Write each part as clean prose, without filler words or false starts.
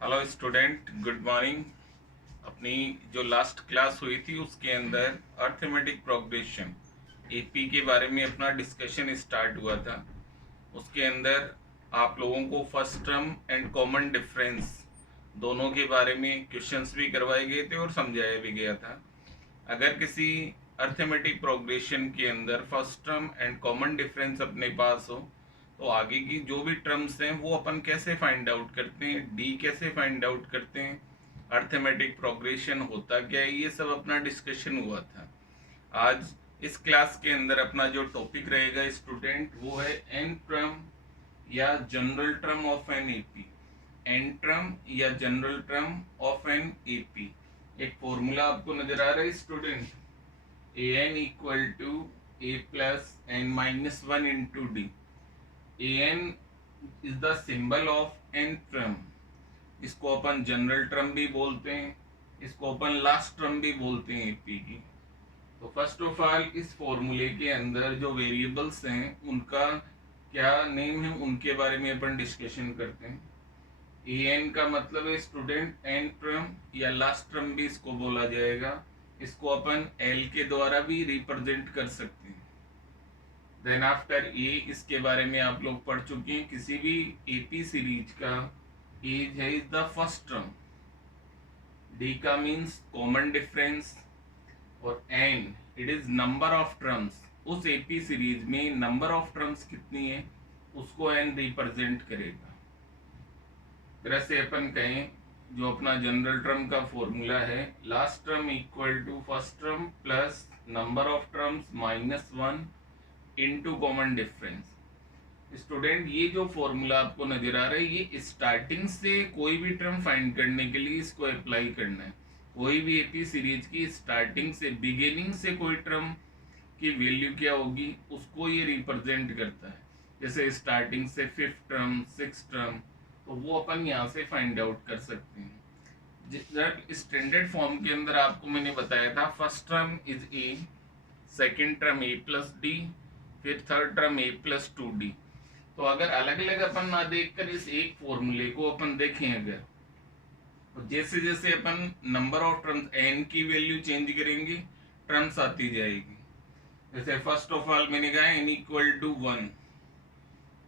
Hello student, good morning. अपनी जो last class हुई थी उसके अंदर अर्थमेटिक प्रोग्रेशन एपी के बारे में अपना डिस्कशन स्टार्ट हुआ था। उसके अंदर आप लोगों को first term and common difference दोनों के बारे में क्वेश्चंस भी करवाए गए थे और समझाया भी गया था। अगर किसी अर्थमेटिक प्रोग्रेशन के अंदर first term and common difference अपने पास हो तो आगे की जो भी टर्म्स हैं वो अपन कैसे फाइंड आउट करते हैं, डी कैसे फाइंड आउट करते हैं, अर्थमेटिक प्रोग्रेशन होता क्या है, ये सब अपना डिस्कशन हुआ था। आज इस क्लास के अंदर अपना जो टॉपिक रहेगा स्टूडेंट वो है एन टर्म या general term of an AP. N term या general term of an AP. एक फॉर्मूला आपको नजर आ रहा है student, a n equal to A plus n minus one into d. A n is the symbol of n term. इसको अपन general term भी बोलते हैं, इसको अपन लास्ट टर्म भी बोलते हैं एपी की। तो फर्स्ट ऑफ ऑल इस फॉर्मूले के अंदर जो वेरिएबल्स हैं उनका क्या नेम है उनके बारे में अपन डिस्कशन करते हैं। ए एन का मतलब है स्टूडेंट एन टर्म या लास्ट टर्म भी इसको बोला जाएगा। इसको अपन एल के द्वारा भी रिप्रेजेंट कर सकते हैं। देन आफ्टर ए, इसके बारे में आप लोग पढ़ चुके हैं। किसी भी एपी सीरीज का एज है is the first term. D का मीन्स कॉमन डिफरेंस और N it is number of terms. उस एपी सीरीज में नंबर ऑफ टर्म्स कितनी है उसको एन रिप्रेजेंट करेगा। तरह से अपन कहें जो अपना जनरल टर्म का फॉर्मूला है, last term equal to first term plus number of terms minus one into common difference. Student ये जो फॉर्मूला आपको नजर आ रहा है ये स्टार्टिंग से कोई भी टर्म फाइंड करने के लिए इसको अप्लाई करना है। कोई भी एपी सीरीज की स्टार्टिंग से बिगिनिंग से कोई टर्म की वैल्यू क्या होगी उसको ये रिप्रेजेंट करता है। जैसे स्टार्टिंग से फिफ्थ टर्म, सिक्स टर्म, तो वो अपन यहाँ से फाइंड आउट कर सकते हैं। स्टैंडर्ड फॉर्म के अंदर आपको मैंने बताया था first term is a, second term A plus D, फिर थर्ड टर्म ए प्लस टू डी। तो अगर अलग अलग अपन ना देखकर इस एक फॉर्मूले को अपन देखें अगर, तो जैसे जैसे अपन नंबर ऑफ टर्म्स एन की वैल्यू चेंज करेंगे टर्म्स आती जाएगी। जैसे फर्स्ट ऑफ ऑल मैंने कहा N equal to one,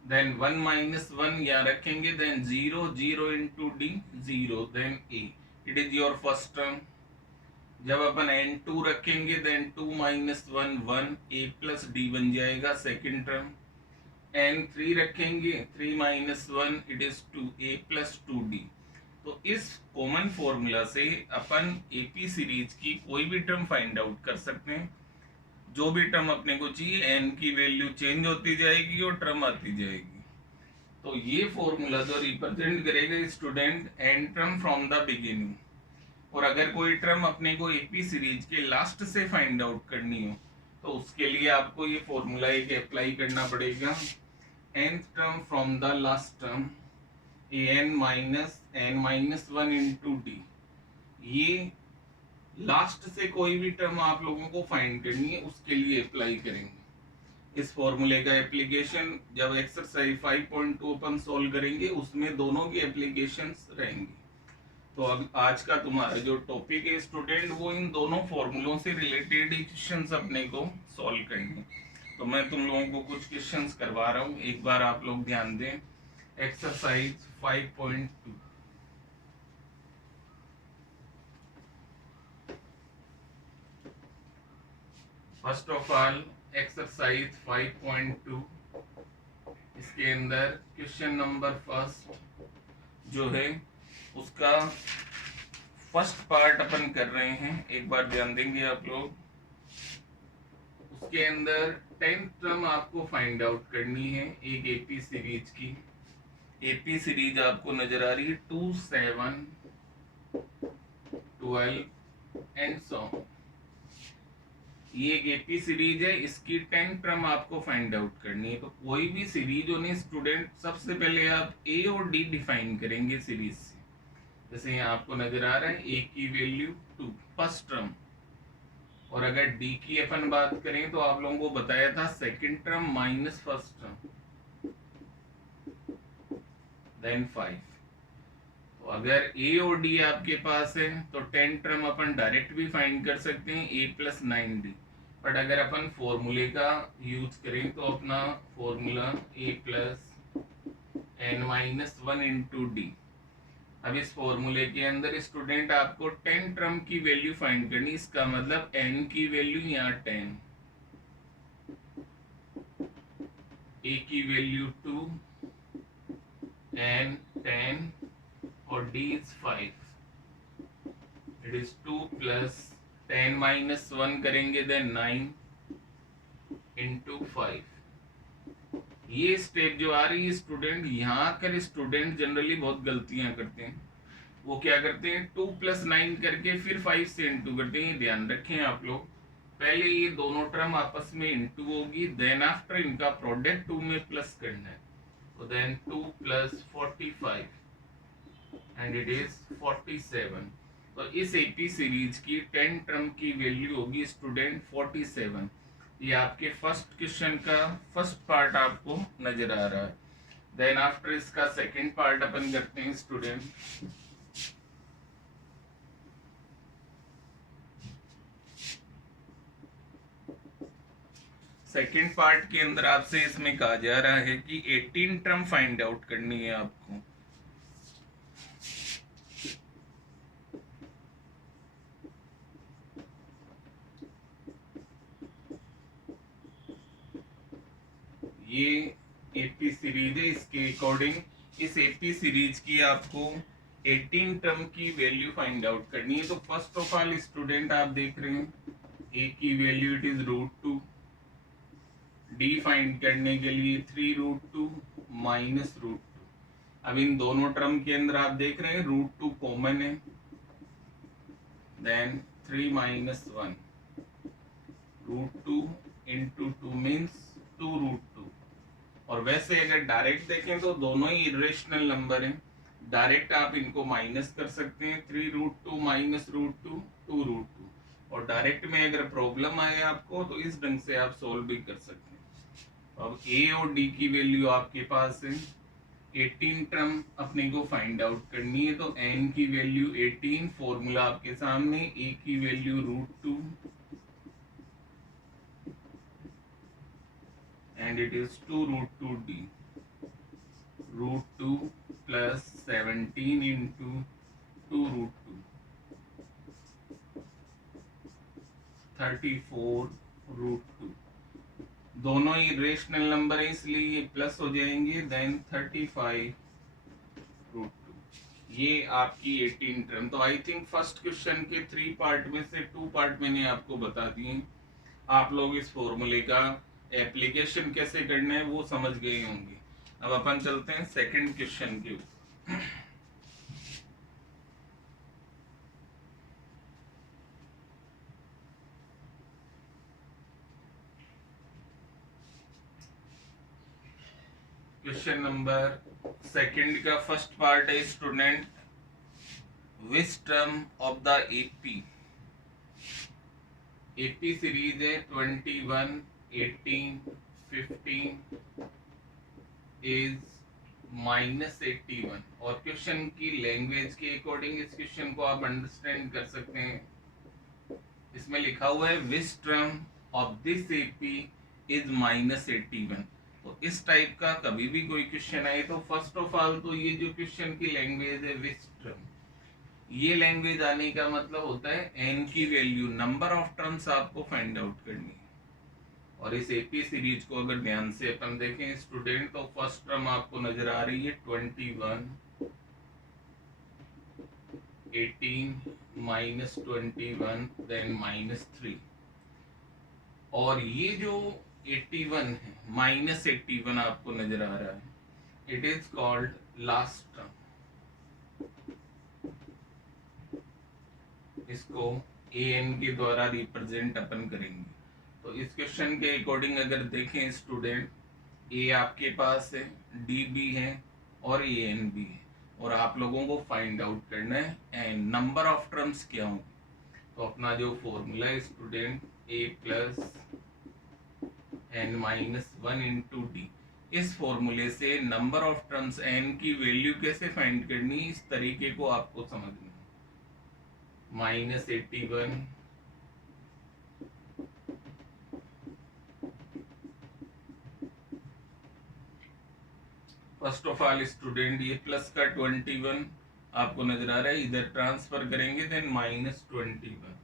then one minus one यहाँ रखेंगे, then zero, zero into D zero, then A, it is your first term. जब अपन एन टू रखेंगे then two minus one one, A plus D बन जाएगा second term. N three रखेंगे, three minus one it is to, A plus two D. तो इस common formula से अपन AP series की कोई भी टर्म फाइंड आउट कर सकते हैं। जो भी टर्म अपने को चाहिए एन की वैल्यू चेंज होती जाएगी और टर्म आती जाएगी। तो ये फॉर्मूला जो रिप्रेजेंट करेगा student n term from the beginning. और अगर कोई टर्म अपने को एपी सीरीज के लास्ट से फाइंड आउट करनी हो तो उसके लिए आपको ये फॉर्मूला एक अप्लाई करना पड़ेगा। nth term from the last term, n minus one into D. ये लास्ट से कोई भी टर्म आप लोगों को फाइंड करनी है उसके लिए अप्लाई करेंगे। इस फॉर्मूले का एप्लीकेशन जब एक्सरसाइज 5.2 अपन सोल्व करेंगे उसमें दोनों की एप्लीकेशंस रहेंगी। तो अब आज का तुम्हारा जो टॉपिक है स्टूडेंट वो इन दोनों फॉर्मूलों से रिलेटेड क्वेश्चंस अपने को सॉल्व करने। तो मैं तुम लोगों को कुछ क्वेश्चंस करवा रहा हूँ, एक बार आप लोग ध्यान दें। Exercise 5.2, first of all exercise 5.2, इसके अंदर क्वेश्चन नंबर फर्स्ट जो है उसका फर्स्ट पार्ट अपन कर रहे हैं, एक बार ध्यान देंगे आप लोग। उसके अंदर 10th टर्म आपको फाइंड आउट करनी है एक एपी सीरीज की। एपी सीरीज आपको नजर आ रही है 2, 7, 12 एंड सो। ये एक एपी सीरीज है, इसकी 10th टर्म आपको फाइंड आउट करनी है। तो कोई भी सीरीज होने स्टूडेंट सबसे पहले आप ए और डी डिफाइन करेंगे सीरीज से। जैसे यहाँ आपको नजर आ रहा है ए की वैल्यू 2 फर्स्ट टर्म, और अगर डी की अपन बात करें तो आप लोगों को बताया था second term minus first term, then 5। तो अगर ए और डी आपके पास है तो 10 टर्म अपन डायरेक्ट भी फाइंड कर सकते हैं, ए प्लस 9d। बट अगर अपन फॉर्मूले का यूज करें तो अपना formula a plus n minus one into d. अब इस फॉर्मूले के अंदर स्टूडेंट आपको 10 टर्म की वैल्यू फाइंड करनी, इसका मतलब एन की वैल्यू यहाँ 10, ए की वैल्यू 2, एन 10 और D is 5। It is 2 plus 10 minus 1 करेंगे देन 9 इंटू 5। ये स्टेप जो आ रही है स्टूडेंट, यहाँ कर स्टूडेंट जनरली बहुत गलतियां करते हैं। वो क्या करते हैं 2 प्लस 9 करके फिर 5 से इंटू करते हैं। ध्यान रखें आप लोग, पहले ये दोनों टर्म आपस में इंटू होगी, देन आफ्टर इनका प्रोडक्ट 2 में प्लस करना है। तो then 2 plus 45 and it is 47। तो इस एपी सीरीज की 10 टर्म की वैल्यू होगी स्टूडेंट 47। ये आपके फर्स्ट क्वेश्चन का फर्स्ट पार्ट आपको नजर आ रहा है। देन आफ्टर इसका सेकंड पार्ट अपन करते हैं स्टूडेंट। सेकंड पार्ट के अंदर आपसे इसमें कहा जा रहा है कि 18 टर्म फाइंड आउट करनी है आपको। ये एपी सीरीज है, इसके अकॉर्डिंग इस एपी सीरीज की आपको 18 टर्म की वैल्यू फाइंड आउट करनी है। तो फर्स्ट ऑफ ऑल स्टूडेंट आप देख रहे हैं ए की value it is √2, D find करने के लिए 3√2 माइनस √2। अब इन दोनों टर्म के अंदर आप देख रहे हैं √2 कॉमन है, देन 3 माइनस 1, √2 इंटू 2 मीन्स 2√2। और वैसे अगर डायरेक्ट देखें तो दोनों ही इरेशनल नंबर हैं, डायरेक्ट आप इनको माइनस कर सकते हैं, 3√2 माइनस √2 2√2। और डायरेक्ट में अगर प्रॉब्लम आए आपको तो इस ढंग से आप सोल्व भी कर सकते हैं। अब ए और डी की वैल्यू आपके पास है, 18 टर्म अपने को फाइंड आउट करनी है। तो एन की वैल्यू 18, फॉर्मूला आपके सामने, ए की value √2 and it is 2√2d, √2 plus 17 into 2√2, 34√2। दोनों ही रेशनल नंबर है इसलिए ये प्लस हो जाएंगे, देन 35√2। ये आपकी 18 टर्म। तो आई थिंक फर्स्ट क्वेश्चन के 3 पार्ट में से 2 पार्ट मैंने आपको बता दिए। आप लोग इस फॉर्मूले का एप्लीकेशन कैसे करना है वो समझ गए होंगे। अब अपन चलते हैं सेकंड क्वेश्चन के ऊपर। क्वेश्चन नंबर सेकंड का फर्स्ट पार्ट है student, which term of the AP. AP series है 21, 18, 15 इज -81। और क्वेश्चन की लैंग्वेज के अकॉर्डिंग इस क्वेश्चन को आप अंडरस्टैंड कर सकते हैं। इसमें लिखा हुआ है which term of this AP is -81। तो इस टाइप का कभी भी कोई क्वेश्चन आए तो फर्स्ट ऑफ ऑल तो ये जो क्वेश्चन की लैंग्वेज है विच टर्म, ये लैंग्वेज आने का मतलब होता है एन की वैल्यू, नंबर ऑफ टर्म्स आपको फाइंड आउट करनी है। और इस एपी सीरीज को अगर ध्यान से अपन देखें स्टूडेंट तो फर्स्ट टर्म आपको नजर आ रही है 21, 18 माइनस 21 देन -3। और ये जो 81 है -81 आपको नजर आ रहा है, it is called last term. इसको ए एन के द्वारा रिप्रेजेंट अपन करेंगे। तो इस क्वेश्चन के अकॉर्डिंग अगर देखें स्टूडेंट, ए आपके पास है, डी भी है और ए एन भी है, और आप लोगों को फाइंड आउट करना है एंड नंबर ऑफ टर्म्स क्या होंगे। तो अपना जो फॉर्मूला है student, a plus n minus 1 into d. इस फॉर्मूले से नंबर ऑफ टर्म्स n की वैल्यू कैसे फाइंड करनी, इस तरीके को आपको समझना। -81 फर्स्ट ऑफ ऑल स्टूडेंट, ये प्लस का 21 आपको नजर आ रहा है, इधर ट्रांसफर करेंगे, then -21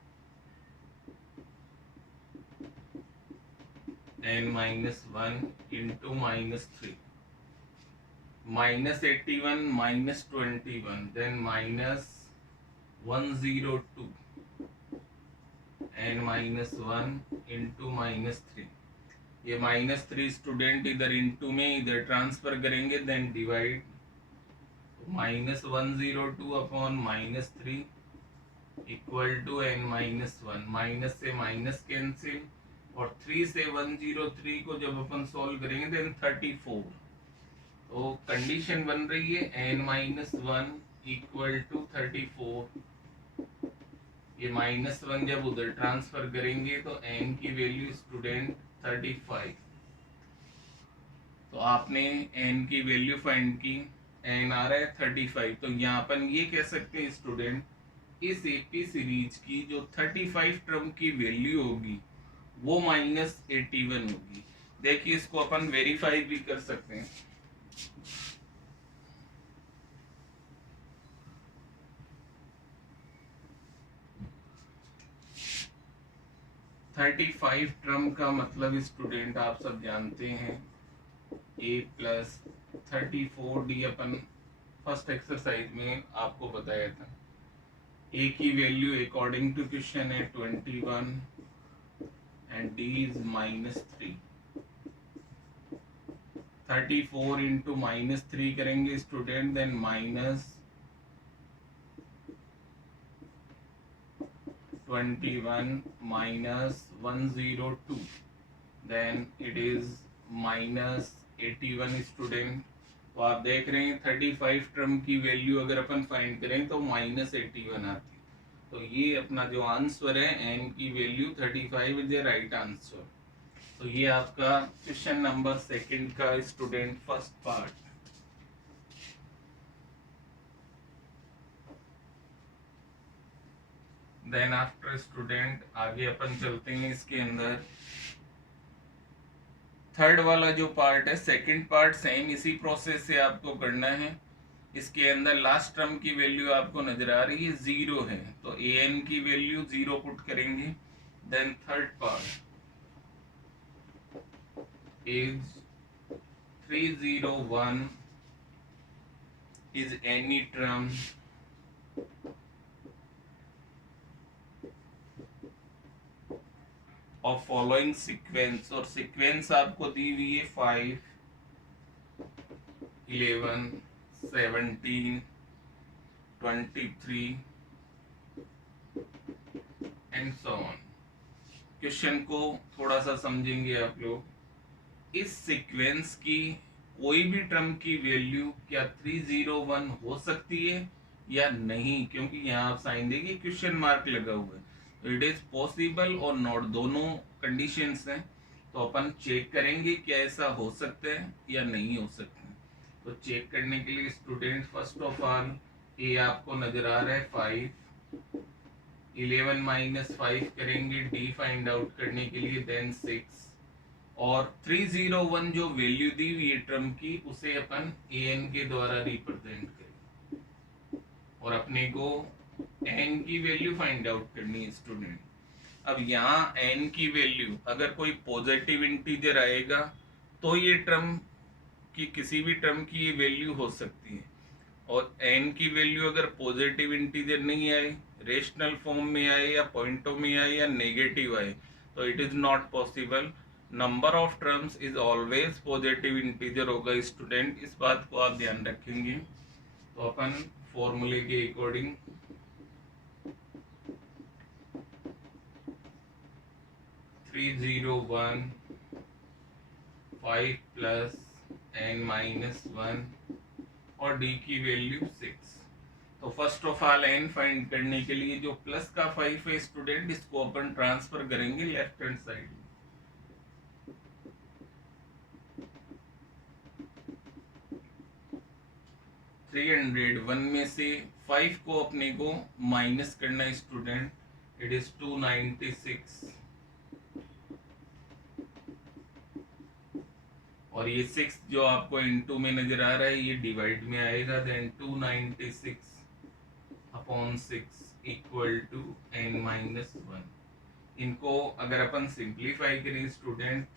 n -1 into -3, -81 -21 then -102 n -1 into -3। ये -3 स्टूडेंट इधर इंटू में इधर ट्रांसफर करेंगे, then divide, -102 upon -3 equal to n -1, minus से माइनस कैंसिल, और 3 से 103 को जब अपन सॉल्व करेंगे देन 34। तो कंडीशन बन रही है n -1 इक्वल टू 34। ये -1 जब उधर ट्रांसफर करेंगे तो n की वैल्यू स्टूडेंट 35। तो आपने n की वैल्यू फाइंड की, n आ रहा है 35। तो यहाँ अपन ये कह सकते हैं स्टूडेंट, इस एपी सीरीज की जो 35 टर्म की वैल्यू होगी वो -81 होगी। देखिए इसको अपन वेरीफाई भी कर सकते हैं। -35 टर्म का मतलब स्टूडेंट आप सब जानते हैं, a plus 34d upon first exercise में आपको बताया था। a की वैल्यू अकॉर्डिंग टू क्वेश्चन है 21 एंड d इज -3। 34 इंटू -3 करेंगे student, then -21 -102, then it is -81 student. तो आप देख रहे हैं 35 टर्म की वैल्यू अगर अपन फाइंड करें तो -81 आती है। तो ये अपना जो आंसर है n की value 35 is the right answer. तो ये आपका क्वेश्चन नंबर 2 का student first part. Then after student आगे अपन चलते हैं इसके अंदर। थर्ड वाला जो पार्ट है, सेकंड पार्ट सेम इसी प्रोसेस से आपको करना है। इसके अंदर लास्ट टर्म की वैल्यू आपको नजर आ रही है 0 है, तो an की वैल्यू 0 पुट करेंगे। Then third part is 301 is any term of following sequence, और सीक्वेंस आपको दी हुई है 5 11 17 23 एंड सो ऑन। क्वेश्चन को थोड़ा सा समझेंगे आप लोग। इस सीक्वेंस की कोई भी टर्म की वैल्यू क्या 301 हो सकती है या नहीं, क्योंकि यहाँ आप साइन देखिए क्वेश्चन मार्क लगा हुआ है। तो इट इज पॉसिबल और नॉट, दोनों कंडीशंस हैं। तो अपन चेक करेंगे क्या ऐसा हो सकता है या नहीं हो सकता है। तो चेक करने के लिए स्टूडेंट फर्स्ट ऑफ ऑल ये आपको नजर आ रहा है 5, 11 -5 करेंगे डी फाइंड आउट करने के लिए, देन 6, और 301 जो वैल्यू दी हुई है टर्म की उसे अपन an के द्वारा रिप्रेजेंट करें, और अपने को n की वैल्यू फाइंड आउट करनी है स्टूडेंट। अब यहाँ n की वैल्यू अगर कोई पॉजिटिव इंटीजर आएगा तो ये टर्म की किसी भी टर्म की ये वैल्यू हो सकती है, और n की वैल्यू अगर पॉजिटिव इंटीजर नहीं आए, रेशनल फॉर्म में आए या पॉइंटों में आए या नेगेटिव आए, तो it is not possible. Number of terms is always positive integer होगा स्टूडेंट, इस बात को आप ध्यान रखेंगे। तो अपन फॉर्मूले के अकॉर्डिंग 301 5 प्लस n -1 और d की वैल्यू 6। तो first of all n find करने के लिए जो प्लस का 5 है स्टूडेंट, इसको अपन ट्रांसफर करेंगे लेफ्ट हैंड साइड में। 301 में से 5 को अपने को माइनस करना है स्टूडेंट, इट इज 296, और ये 6 जो आपको इनटू में नजर आ रहा है ये डिवाइड में आएगा, then 296 upon 6 equal to n-1। इनको अगर अपन सिंप्लीफाई करें स्टूडेंट,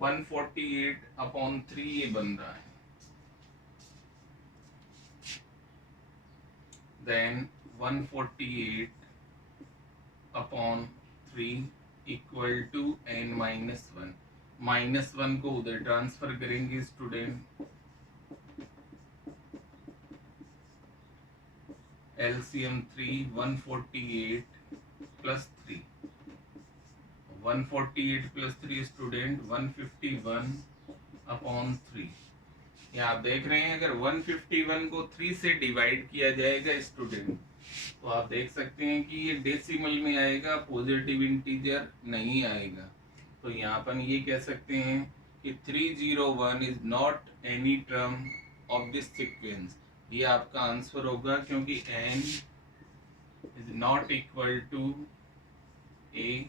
148 अपॉन 3 ये बन रहा है, then 148 upon 3 equal to n-1। -1 को उधर ट्रांसफर करेंगे student, LCM 3, 148 plus 3, 148 plus 3 student 151 upon 3। ये आप देख रहे हैं अगर 151 को 3 से डिवाइड किया जाएगा स्टूडेंट, तो आप देख सकते हैं कि ये डेसिमल में आएगा, पॉजिटिव इंटीजर नहीं आएगा। तो यहाँ पर ये कह सकते हैं कि 301 is not any term of this sequence. ये आपका आंसर होगा क्योंकि n is not equal to a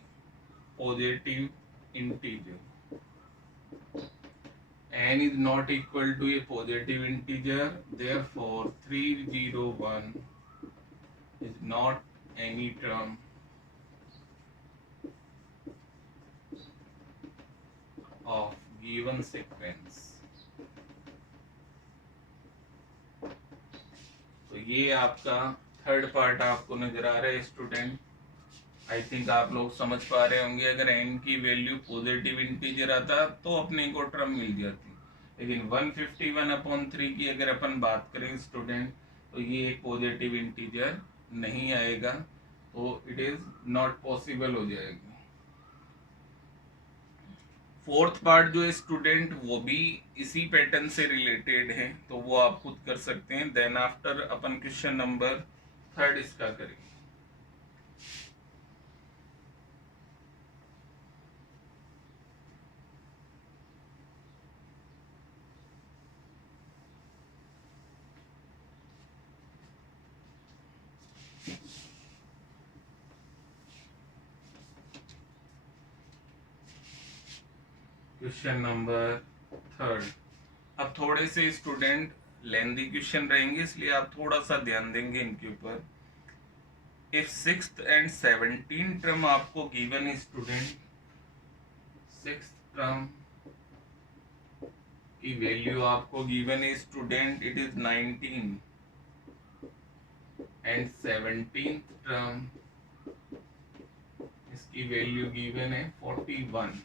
positive integer, n is not equal to a positive integer, therefore 301 is not any term of given sequence। तो ये आपका third part आपको नजर आ रहा है स्टूडेंट। आई थिंक आप लोग समझ पा रहे होंगे, अगर n की वैल्यू पॉजिटिव इंटीजर आता तो अपने को टर्म मिल जाती, लेकिन 151 अपॉन 3 की अगर अपन बात करें स्टूडेंट तो ये एक पॉजिटिव इंटीजर नहीं आएगा, तो इट इज नॉट पॉसिबल हो जाएगा। फोर्थ पार्ट जो है स्टूडेंट वो भी इसी पैटर्न से रिलेटेड है, तो वो आप खुद कर सकते हैं। देन आफ्टर अपन क्वेश्चन नंबर 3 इसका करेंगे। Question number 3। अब थोड़े से स्टूडेंट लेंथी क्वेश्चन रहेंगे, इसलिए आप थोड़ा सा ध्यान देंगे इनके ऊपर। If 6th and 17th term आपको गिवन है स्टूडेंट, 6th टर्म की वैल्यू आपको गिवन है student, it is 19, and 17th term इसकी वैल्यू गिवन है 41,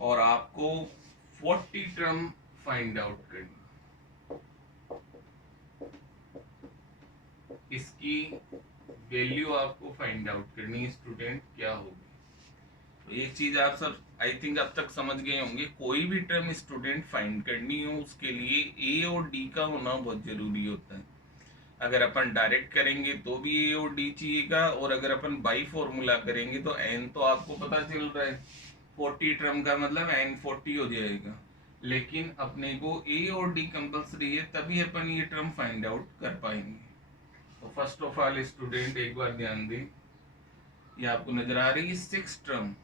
और आपको 40 टर्म फाइंड आउट करनी। इसकी वैल्यू आपको फाइंड आउट करनी है स्टूडेंट, क्या होगी। तो एक चीज आप सब आई थिंक अब तक समझ गए होंगे, कोई भी टर्म स्टूडेंट फाइंड करनी हो उसके लिए ए और डी का होना बहुत जरूरी होता है। अगर अपन डायरेक्ट करेंगे तो भी ए और डी चाहिएगा, और अगर अपन बाई फॉर्मूला करेंगे तो एन तो आपको पता चल रहा है 40 टर्म का मतलब n 40 हो जाएगा, लेकिन अपने को ए और डी कंपल्सरी है, तभी अपन ये टर्म फाइंड आउट कर पाएंगे। तो फर्स्ट ऑफ ऑल स्टूडेंट एक बार ध्यान दें, ये आपको नजर आ रही है 6 टर्म।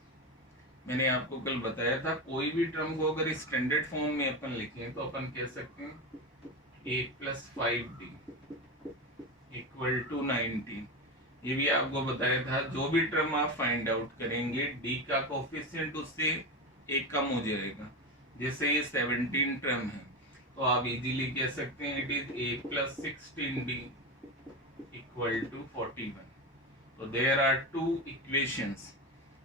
मैंने आपको कल बताया था कोई भी टर्म को अगर स्टैंडर्ड फॉर्म में अपन लिखें तो अपन कह सकते हैं a + 5d = 19। ये भी आपको बताया था, जो भी टर्म आप फाइंड आउट करेंगे डी का कोफिशिएंट उससे एक कम हो जाएगा। जैसे ये 17 टर्म है तो आप इजीली कह सकते हैं इट इज a + 16d = 41। तो there are 2 equations.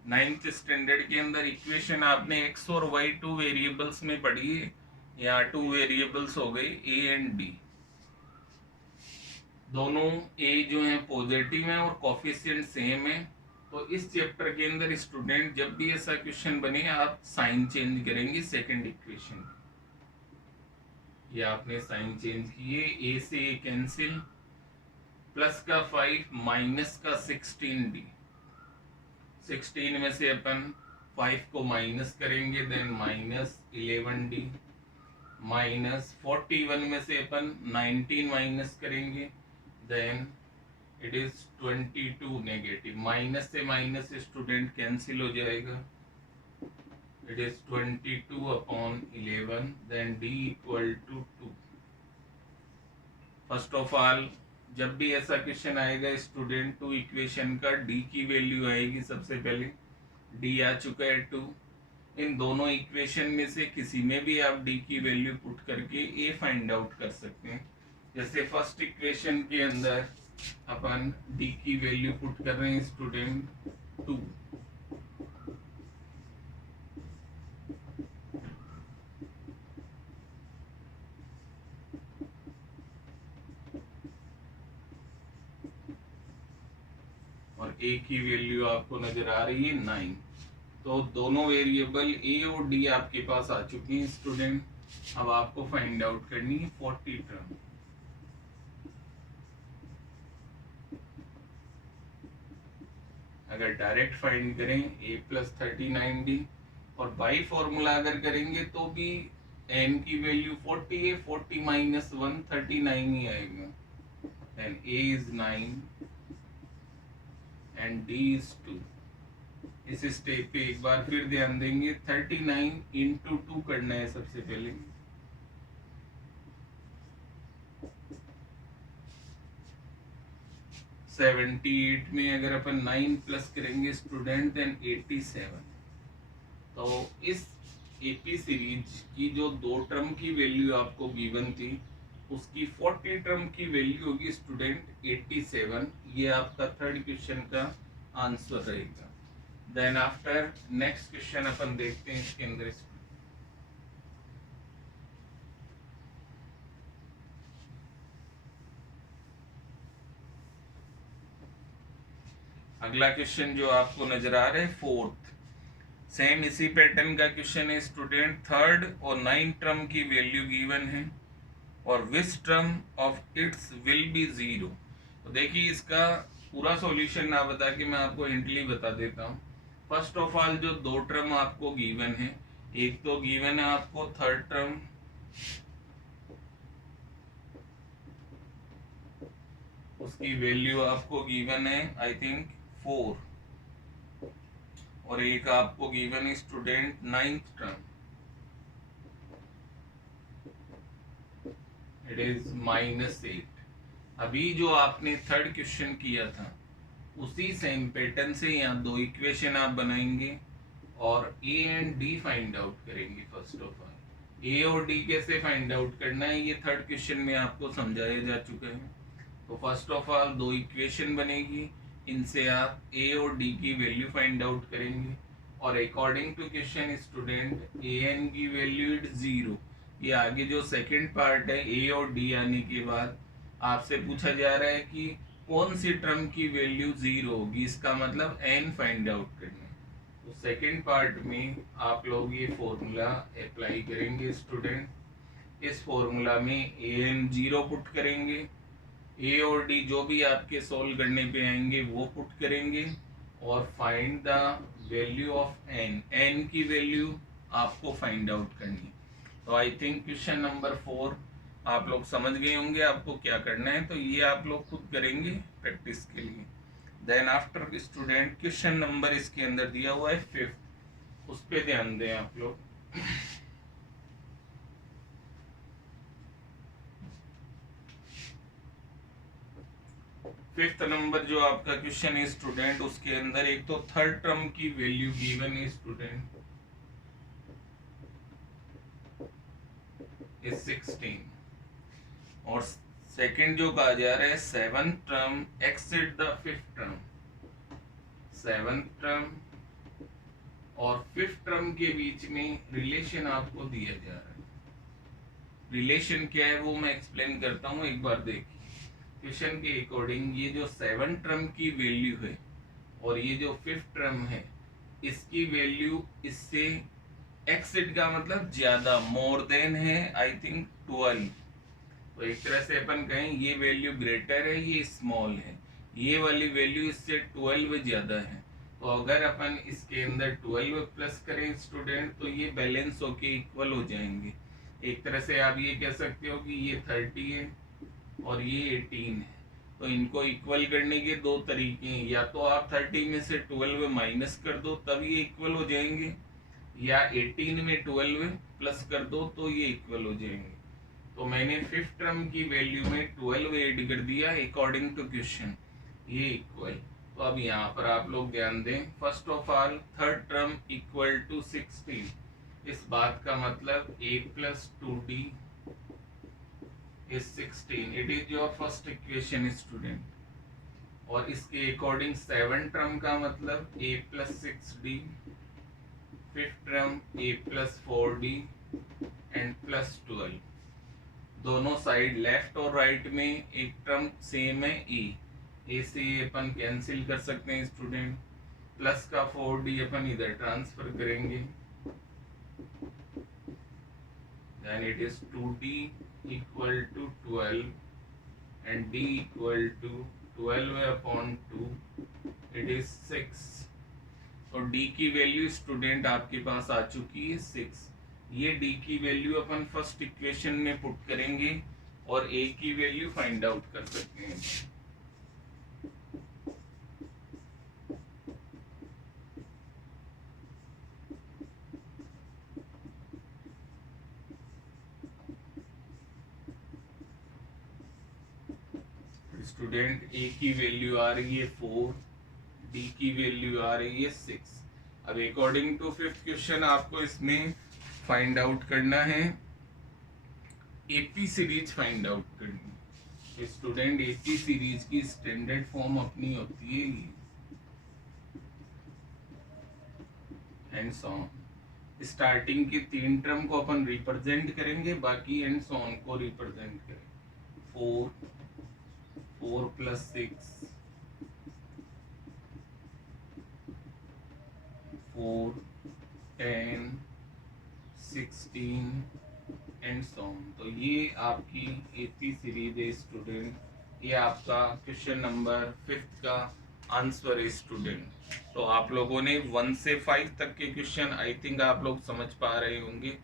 9th standard के अंदर इक्वेशन आपने x और y 2 वेरिएबल्स में पढ़ी है, यहाँ 2 वेरिएबल्स हो गए a एंड d। दोनों a जो है पॉजिटिव है और कोफिशिएंट सेम है। तो इस चैप्टर के अंदर स्टूडेंट जब भी ऐसा क्वेश्चन बने आप साइन चेंज करेंगे सेकंड इक्वेशन। ये आपने साइन चेंज किए, a से a कैंसिल, प्लस का 5 माइनस का 16d, 16 में से अपन 5 को माइनस करेंगे, देन -11D, -41 में से अपन 19 माइनस करेंगे, then it is 22 negative. Minus से माइनस स्टूडेंट कैंसिल हो जाएगा, it is 22/11, then D equal to 2। First of all जब भी ऐसा क्वेश्चन आएगा स्टूडेंट, टू इक्वेशन का D की वैल्यू आएगी। सबसे पहले D आ चुका है 2। इन दोनों इक्वेशन में से किसी में भी आप D की वैल्यू पुट करके A फाइंड आउट कर सकते हैं। जैसे फर्स्ट इक्वेशन के अंदर अपन D की वैल्यू पुट कर रहे हैं स्टूडेंट 2, और A की वैल्यू आपको नजर आ रही है 9। तो दोनों वेरिएबल A और D आपके पास आ चुके हैं स्टूडेंट। अब आपको फाइंड आउट करनी है 40 टर्म। अगर डायरेक्ट फाइंड करें A + 39D, और बाई फॉर्मूला अगर करेंगे तो भी n की वैल्यू 40 है, 40 - 1 39 ही आएगा। Then A is 9 and D is 2। इस स्टेप पे एक बार फिर ध्यान देंगे, 39 × 2 करना है सबसे पहले। $78 में अगर अपन 9 प्लस करेंगे स्टूडेंट, देन 87। तो इस एपी सीरीज की जो 2 टर्म की वैल्यू आपको गिवन थी, उसकी 40 टर्म की वैल्यू होगी स्टूडेंट 87। ये आपका थर्ड क्वेश्चन का आंसर रहेगा। देन आफ्टर नेक्स्ट क्वेश्चन अपन देखते हैं इसके अंदर। अगला क्वेश्चन जो आपको नजर आ रहा है फोर्थ, सेम इसी पैटर्न का क्वेश्चन है स्टूडेंट। थर्ड और 9 टर्म की वैल्यू गिवन है और which term of its will be 0। तो देखिए इसका पूरा सॉल्यूशन ना बता के मैं आपको हिंटली बता देता हूँ। फर्स्ट ऑफ ऑल जो 2 टर्म आपको गिवन है, एक तो गिवन है आपको थर्ड टर्म, उसकी वैल्यू आपको गिवन है आई थिंक 4, और एक आपको गिवन है student 9th term, it is -8। अभी जो आपने थर्ड क्वेश्चन किया था उसी सेम पैटर्न से यहाँ 2 इक्वेशन आप बनाएंगे और A and D find out करेंगे। फर्स्ट ऑफ ऑल A और D कैसे फाइंड आउट करना है ये थर्ड क्वेश्चन में आपको समझाया जा चुका है। तो फर्स्ट ऑफ ऑल 2 इक्वेशन बनेगी, इनसे आप A और D की वैल्यू फाइंड आउट करेंगे, और according to question student AN की वैल्यू इट 0। ये आगे जो सेकंड पार्ट है A और D आने के बाद आपसे पूछा जा रहा है कि कौन सी टर्म की वैल्यू 0 होगी, इसका मतलब n फाइंड आउट करना है। तो सेकंड पार्ट में आप लोग ये फॉर्मूला अप्लाई करेंगे स्टूडेंट। इस फॉर्मूला में an 0 पुट करेंगे, A और D जो भी आपके सोल्व करने पे आएंगे वो पुट करेंगे, और find the value of n की वैल्यू आपको फाइंड आउट करनी। तो आई थिंक क्वेश्चन नंबर 4 आप लोग समझ गए होंगे आपको क्या करना है। तो ये आप लोग खुद करेंगे प्रैक्टिस के लिए। Then after student question number इसके अंदर दिया हुआ है 5th, उस पे ध्यान दें आप लोग। 5th नंबर जो आपका क्वेश्चन है स्टूडेंट, उसके अंदर एक तो थर्ड टर्म की वैल्यू गिवन है स्टूडेंट इज 16, और सेकंड जो कहा जा रहा है 7th term exceed the 5th term. 7th term और 5th टर्म के बीच में रिलेशन आपको दिया जा रहा है। रिलेशन क्या है वो मैं एक्सप्लेन करता हूँ, एक बार देखिए। क्वेश्चन के अकॉर्डिंग ये जो 7th टर्म की वैल्यू है और ये जो 5th टर्म है, इसकी वैल्यू इससे एक्सिड का मतलब ज्यादा, मोर देन है आई थिंक 12। तो एक तरह से अपन कहें ये वैल्यू ग्रेटर है, ये स्मॉल है, ये वाली वैल्यू इससे 12 ज्यादा है। तो अगर अपन इसके अंदर 12 प्लस करें स्टूडेंट, तो ये बैलेंस होके इक्वल हो जाएंगे। एक तरह से आप ये कह सकते हो कि ये 30 है और ये 18 है। तो इनको इक्वल करने के दो तरीके हैं, या तो आप 30 में से 12 माइनस कर दो तब ये इक्वल हो जाएंगे, या 18 में 12 प्लस कर दो तो ये इक्वल हो जाएंगे। तो मैंने फिफ्थ टर्म की वैल्यू में 12 ऐड कर दिया अकॉर्डिंग टू क्वेश्चन, ये इक्वल। तो अब यहाँ पर आप लोग ध्यान दें, first of all third term equal to 16। इस बात का मतलब a plus 2d is 16। It is your first equation student. और इसके अकॉर्डिंग सेवन टर्म का मतलब a plus 6d, fifth term a plus 4d and plus 12। दोनों साइड लेफ्ट और राइट में एक टर्म सेम है ए से अपन कैंसिल कर सकते हैं स्टूडेंट। प्लस का 4d अपन इधर ट्रांसफर करेंगे, then it is 2d equal to 12 and d equal to 12 upon 2, it is 6। तो d की वैल्यू स्टूडेंट आपके पास आ चुकी है 6। ये d की वैल्यू अपन फर्स्ट इक्वेशन में पुट करेंगे और a की वैल्यू फाइंड आउट कर सकते हैं। स्टूडेंट a की वैल्यू आ रही है 4, d की वैल्यू आ रही है 6। अब अकॉर्डिंग टू फिफ्थ क्वेश्चन आपको इसमें फाइंड आउट करना है, एपी सीरीज फाइंड आउट करनी है। स्टूडेंट एपी सीरीज की स्टैंडर्ड फॉर्म अपनी होती है ये, एंड सो ऑन। स्टार्टिंग के तीन टर्म को अपन रिप्रेजेंट करेंगे, बाकी एंड सो ऑन को रिप्रेजेंट करेंगे। 4 प्लस 6, 4, 10, 16 एंड सो ऑन। तो ये आपकी एपी सीरीज है स्टूडेंट। ये आपका क्वेश्चन नंबर 5 का आंसर है स्टूडेंट। तो आप लोगों ने 1 से 5 तक के क्वेश्चन आई थिंक आप लोग समझ पा रहे होंगे।